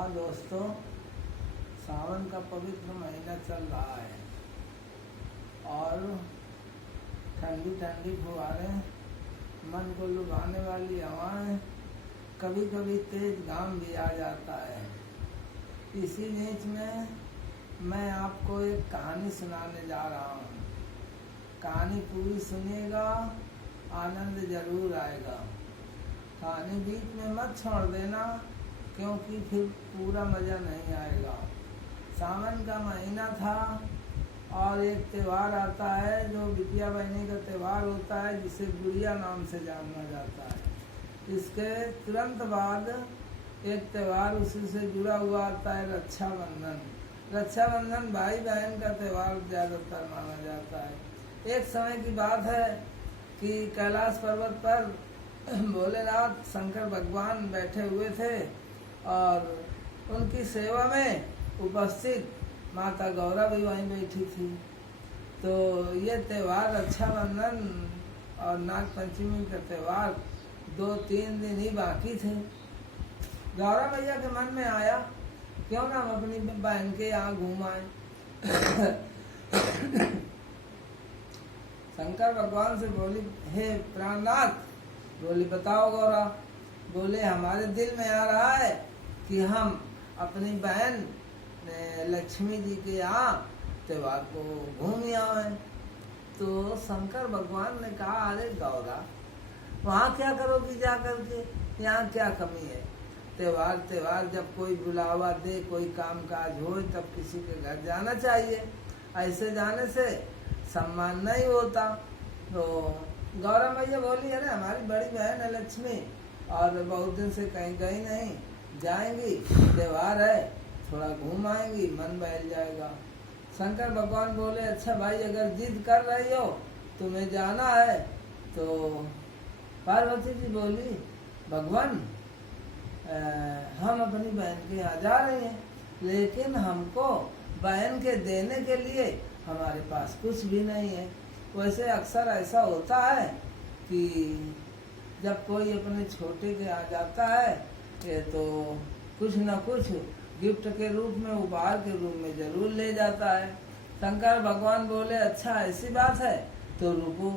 हाँ दोस्तों, सावन का पवित्र महीना चल रहा है और ठंडी ठंडी फुहारें, मन को लुभाने वाली हवाएं, कभी कभी तेज घाम भी आ जाता है। इसी बीच में मैं आपको एक कहानी सुनाने जा रहा हूँ। कहानी पूरी सुनिएगा, आनंद जरूर आएगा। कहानी बीच में मत छोड़ देना, क्योंकि फिर पूरा मज़ा नहीं आएगा। सावन का महीना था और एक त्यौहार आता है जो बिटिया बहनी का त्यौहार होता है, जिसे गुड़िया नाम से जाना जाता है। इसके तुरंत बाद एक त्यौहार उसी से जुड़ा हुआ आता है, रक्षाबंधन। रक्षाबंधन भाई बहन का त्यौहार ज़्यादातर माना जाता है। एक समय की बात है कि कैलाश पर्वत पर भोलेनाथ शंकर भगवान बैठे हुए थे और उनकी सेवा में उपस्थित माता गौरा भी वहीं बैठी थी। तो ये त्यौहार रक्षाबंधन और नाग पंचमी का त्यौहार 2-3 दिन ही बाकी थे। गौरा मैया के मन में आया, क्यों ना हम अपनी बहन के यहाँ घूम आए। शंकर भगवान से बोली, हे प्राणनाथ, बोली बताओ गौरा। बोले हमारे दिल में आ रहा है कि हम अपनी बहन लक्ष्मी जी के यहाँ त्योहार को घूम आए। तो शंकर भगवान ने कहा, अरे गौरा, वहाँ क्या करोगी जा करके, यहाँ क्या कमी है। त्योहार जब कोई बुलावा दे, कोई काम काज हो, तब किसी के घर जाना चाहिए। ऐसे जाने से सम्मान नहीं होता। तो गौरा मैया बोली, अरे हमारी बड़ी बहन है लक्ष्मी और बहुत दिन से कहीं गई नहीं, जाएंगी, त्योहार है, थोड़ा घूम आएंगी, मन बहल जाएगा। शंकर भगवान बोले, अच्छा भाई, अगर जिद कर रही हो, तुम्हें जाना है तो। पार्वती जी बोली, भगवान हम अपनी बहन के यहाँ जा रहे हैं, लेकिन हमको बहन के देने के लिए हमारे पास कुछ भी नहीं है। वैसे अक्सर ऐसा होता है कि जब कोई अपने छोटे के आ जाता है तो कुछ न कुछ गिफ्ट के रूप में, उपहार के रूप में जरूर ले जाता है। शंकर भगवान बोले, अच्छा ऐसी बात है तो रुको।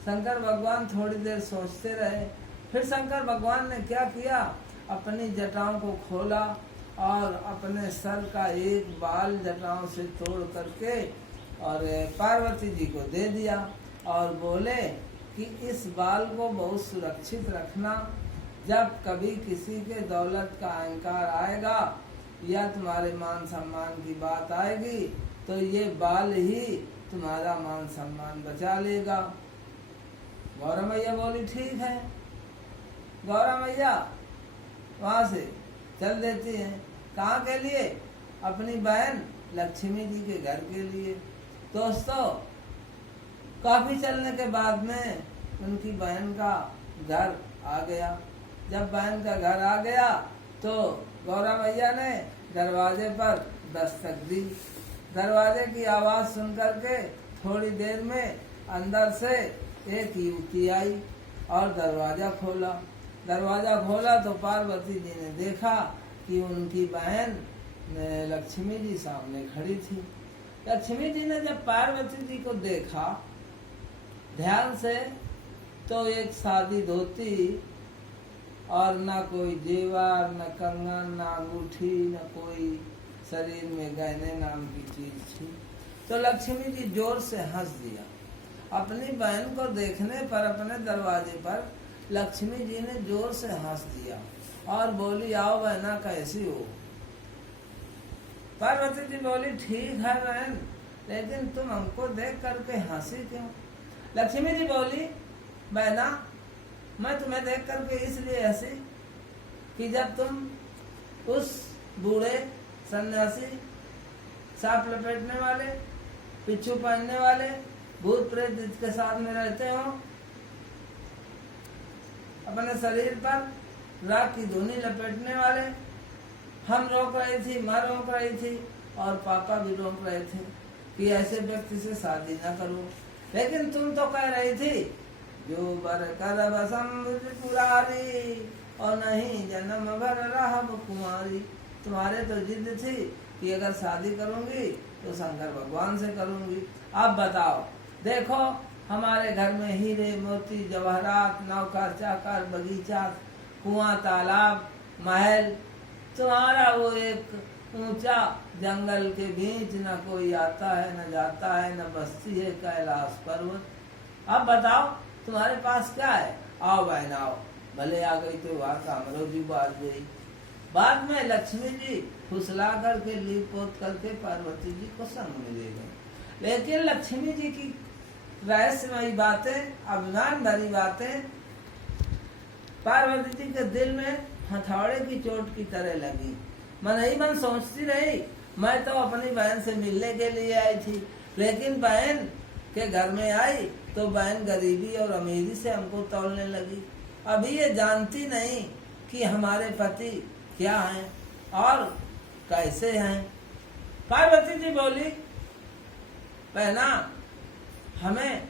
शंकर भगवान थोड़ी देर सोचते रहे। फिर शंकर भगवान ने क्या किया, अपनी जटाओं को खोला और अपने सर का एक बाल जटाओं से तोड़ करके और पार्वती जी को दे दिया और बोले कि इस बाल को बहुत सुरक्षित रखना। जब कभी किसी के दौलत का अहंकार आएगा या तुम्हारे मान सम्मान की बात आएगी तो ये बाल ही तुम्हारा मान सम्मान बचा लेगा। गौरा मैया बोली, ठीक है। गौरा मैया वहाँ से चल देती हैं। कहाँ के लिए? अपनी बहन लक्ष्मी जी के घर के लिए। दोस्तों, काफी चलने के बाद में उनकी बहन का घर आ गया। जब बहन का घर आ गया तो गौरा मैया ने दरवाजे पर दस्तक दी। दरवाजे की आवाज सुन करके थोड़ी देर में अंदर से एक युवती आई और दरवाजा खोला। दरवाजा खोला तो पार्वती जी ने देखा कि उनकी बहन लक्ष्मी जी सामने खड़ी थी। लक्ष्मी जी ने जब पार्वती जी को देखा ध्यान से, तो एक सादी धोती और ना कोई जेवर, न कंगन, न अंगूठी, न कोई शरीर में गहने नाम की चीज थी। तो लक्ष्मी जी जोर से हंस दिया। अपनी बहन को देखने पर अपने दरवाजे पर लक्ष्मी जी ने जोर से हंस दिया और बोली, आओ बहना, कैसी हो। पार्वती जी बोली, ठीक है बहन, लेकिन तुम हमको देख करके हंसी क्यों। लक्ष्मी जी बोली, बहना, मैं तुम्हें देख करके इसलिए हंसी कि जब तुम उस बूढ़े सन्यासी, सांप लपेटने वाले, पिच्छू पहनने वाले, भूत प्रेत के साथ में रहते हो, अपने शरीर पर राख की धुनी लपेटने वाले, हम रोक रही थी, माँ रोक रही थी और पापा भी रोक रहे थे कि ऐसे व्यक्ति से शादी न करो। लेकिन तुम तो कह रही थी, जो बर कर बसम पुरारी और नहीं जन्म भर रहब कुमारी। तुम्हारे तो जिद थी कि अगर शादी करूंगी तो शंकर भगवान से करूंगी। अब बताओ, देखो हमारे घर में हीरे मोती जवाहरात, नौकर चाकर, बगीचा, कुआं, तालाब, महल, तुम्हारा वो एक ऊंचा जंगल के बीच न कोई आता है न जाता है, न बस्ती है कैलाश पर्वत। अब बताओ तुम्हारे पास क्या है? आओ बहन आओ, भले आ गई तो वहां कामरो जी बात गई। बाद में लक्ष्मी जी फुसला करके लीप पोत करके पार्वती जी को संग में ले गई। लेकिन लक्ष्मी जी की रहस्यमयी बातें, अभिमान भरी बातें पार्वती जी के दिल में हथौड़े की चोट की तरह लगी। मन ही मन सोचती रही, मैं तो अपनी बहन से मिलने के लिए आई थी, लेकिन बहन के घर में आई तो बहन गरीबी और अमीरी से हमको तौलने लगी। अभी ये जानती नहीं कि हमारे पति क्या हैं और कैसे हैं। पार्वती जी बोली, बहना हमें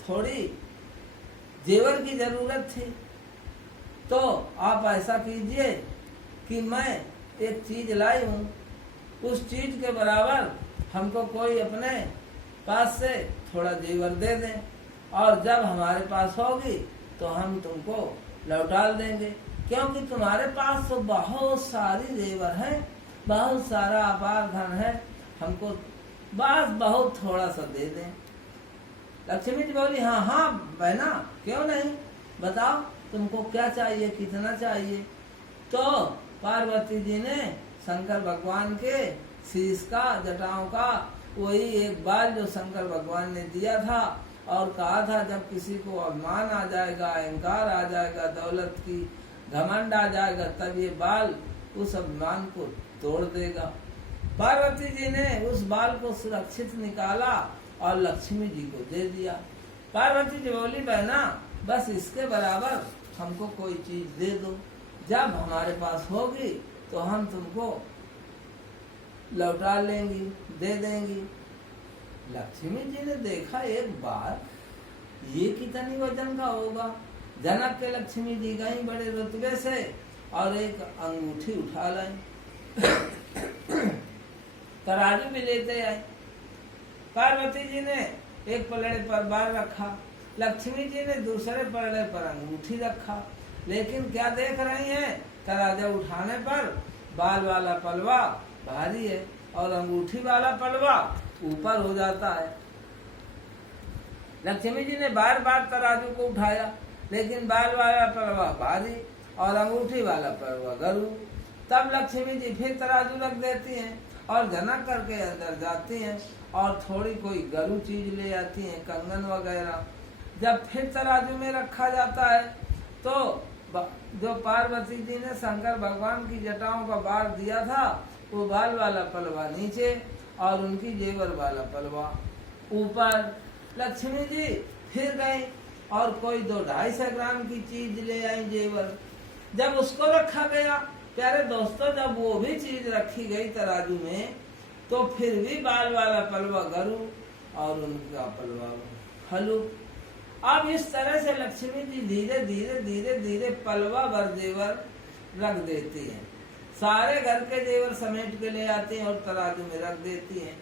थोड़ी जेवर की जरूरत थी, तो आप ऐसा कीजिए कि मैं एक चीज लाई हूँ, उस चीज के बराबर हमको कोई अपने पास से थोड़ा जेवर दे दें, और जब हमारे पास होगी तो हम तुमको लौटा देंगे, क्योंकि तुम्हारे पास तो बहुत सारी जेवर है, बहुत सारा अपार धन है, हमको बस बहुत थोड़ा सा दे दें। लक्ष्मी जी बोली, हाँ हाँ बहना क्यों नहीं, बताओ तुमको क्या चाहिए, कितना चाहिए। तो पार्वती जी ने शंकर भगवान के शीश का, जटाओं का वही एक बाल जो शंकर भगवान ने दिया था और कहा था जब किसी को अभिमान आ जाएगा, अहंकार आ जाएगा, दौलत की घमंड आ जाएगा, तब ये बाल उस अभिमान को तोड़ देगा। पार्वती जी ने उस बाल को सुरक्षित निकाला और लक्ष्मी जी को दे दिया। पार्वती जी बोली, बहना बस इसके बराबर हमको कोई चीज दे दो, जब हमारे पास होगी तो हम तुमको लौटा लेंगी, दे देंगी। लक्ष्मी जी ने देखा एक बार ये कितनी वजन का होगा। जनक के लक्ष्मी जी गई बड़े रुतबे से और एक अंगूठी उठा लाई, तराजू भी लेते आए। पार्वती जी ने एक पलड़े पर बाल रखा, लक्ष्मी जी ने दूसरे पलड़े पर अंगूठी रखा। लेकिन क्या देख रही हैं, तराजू उठाने पर बाल वाला पलवा भारी है और अंगूठी वाला पलवा ऊपर हो जाता है। लक्ष्मी जी ने बार बार तराजू को उठाया, लेकिन बाल वाला पलवा भारी और अंगूठी वाला पलवा गरू। तब लक्ष्मी जी फिर तराजू रख देती हैं और जनक करके अंदर जाती हैं और थोड़ी कोई गरू चीज ले आती हैं, कंगन वगैरह। जब फिर तराजू में रखा जाता है तो जो पार्वती जी ने शंकर भगवान की जटाओं का बाल दिया था, वो बाल वाला पलवा नीचे और उनकी जेवर वाला पलवा ऊपर। लक्ष्मी जी फिर गई और कोई 200-250 ग्राम की चीज ले आई जेवर। जब उसको रखा गया, प्यारे दोस्तों, जब वो भी चीज रखी गई तराजू में, तो फिर भी बाल वाला पलवा गरू और उनका पलवा हलू। अब इस तरह से लक्ष्मी जी धीरे धीरे धीरे धीरे पलवा भर जेवर रख देती हैं, सारे घर के जेवर समेट के ले आती हैं और तराजू में रख देती हैं,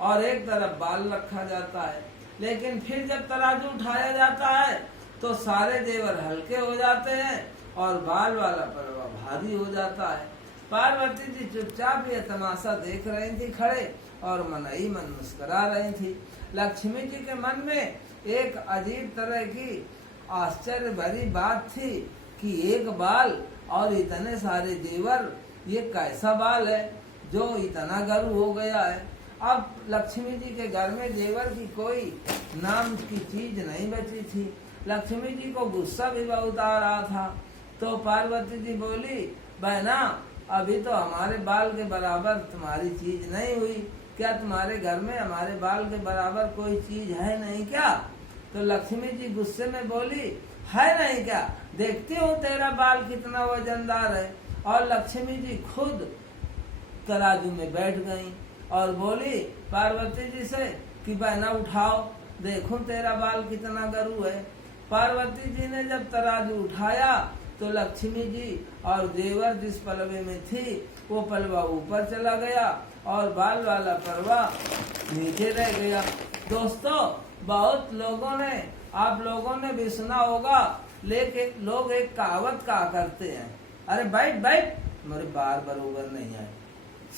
और एक तरफ बाल रखा जाता है। लेकिन फिर जब तराजू उठाया जाता है तो सारे जेवर हल्के हो जाते हैं और बाल वाला पलवा भारी हो जाता है। पार्वती जी चुपचाप ये तमाशा देख रही थी खड़े, और मन ही मन मुस्कुरा रही थी। लक्ष्मी जी के मन में एक अजीब तरह की आश्चर्य भरी बात थी कि एक बाल और इतने सारे जेवर, ये कैसा बाल है जो इतना गरू हो गया है। अब लक्ष्मी जी के घर में जेवर की कोई नाम की चीज नहीं बची थी। लक्ष्मी जी को गुस्सा भी बहुत आ रहा था। तो पार्वती जी बोली, बहना अभी तो हमारे बाल के बराबर तुम्हारी चीज नहीं हुई, क्या तुम्हारे घर में हमारे बाल के बराबर कोई चीज है नहीं क्या? तो लक्ष्मी जी गुस्से में बोली, है नहीं क्या, देखती हूँ तेरा बाल कितना वजनदार है। और लक्ष्मी जी खुद तराजू में बैठ गईं और बोली पार्वती जी से कि बहना उठाओ, देखूं तेरा बाल कितना गरू है। पार्वती जी ने जब तराजू उठाया तो लक्ष्मी जी और देवर जिस पलवे में थी वो पलवा ऊपर चला गया और बाल वाला पलवा नीचे रह गया। दोस्तों, बहुत लोगों ने, आप लोगों ने भी सुना होगा, लेकिन लोग एक कहावत कहा करते हैं, अरे बैठ बैठ, मेरे बार बरोबर नहीं आए।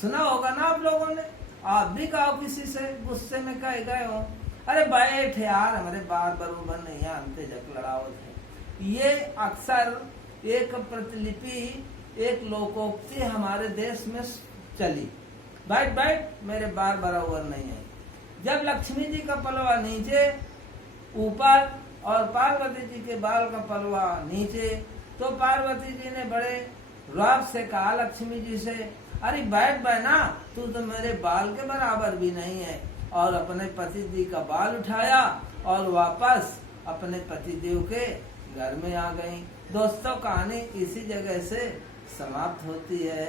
सुना होगा ना आप लोगों ने, आप भी कहा किसी से गुस्से में कह गए हो, अरे बैठ यार, हमारे बार बरोबर नहीं है, अंते जक लड़ावत है। ये अक्सर एक प्रतिलिपि, एक लोकोक्ति हमारे देश में चली, बैठ बैठ, मेरे बार बराबर नहीं है। जब लक्ष्मी जी का पलवा नीचे ऊपर और पार्वती जी के बाल का पलवा नीचे, तो पार्वती जी ने बड़े रौब से कहा लक्ष्मी जी से, अरे बैठ बहना, तू तो मेरे बाल के बराबर भी नहीं है। और अपने पति जी का बाल उठाया और वापस अपने पति देव के घर में आ गई। दोस्तों, कहानी इसी जगह से समाप्त होती है।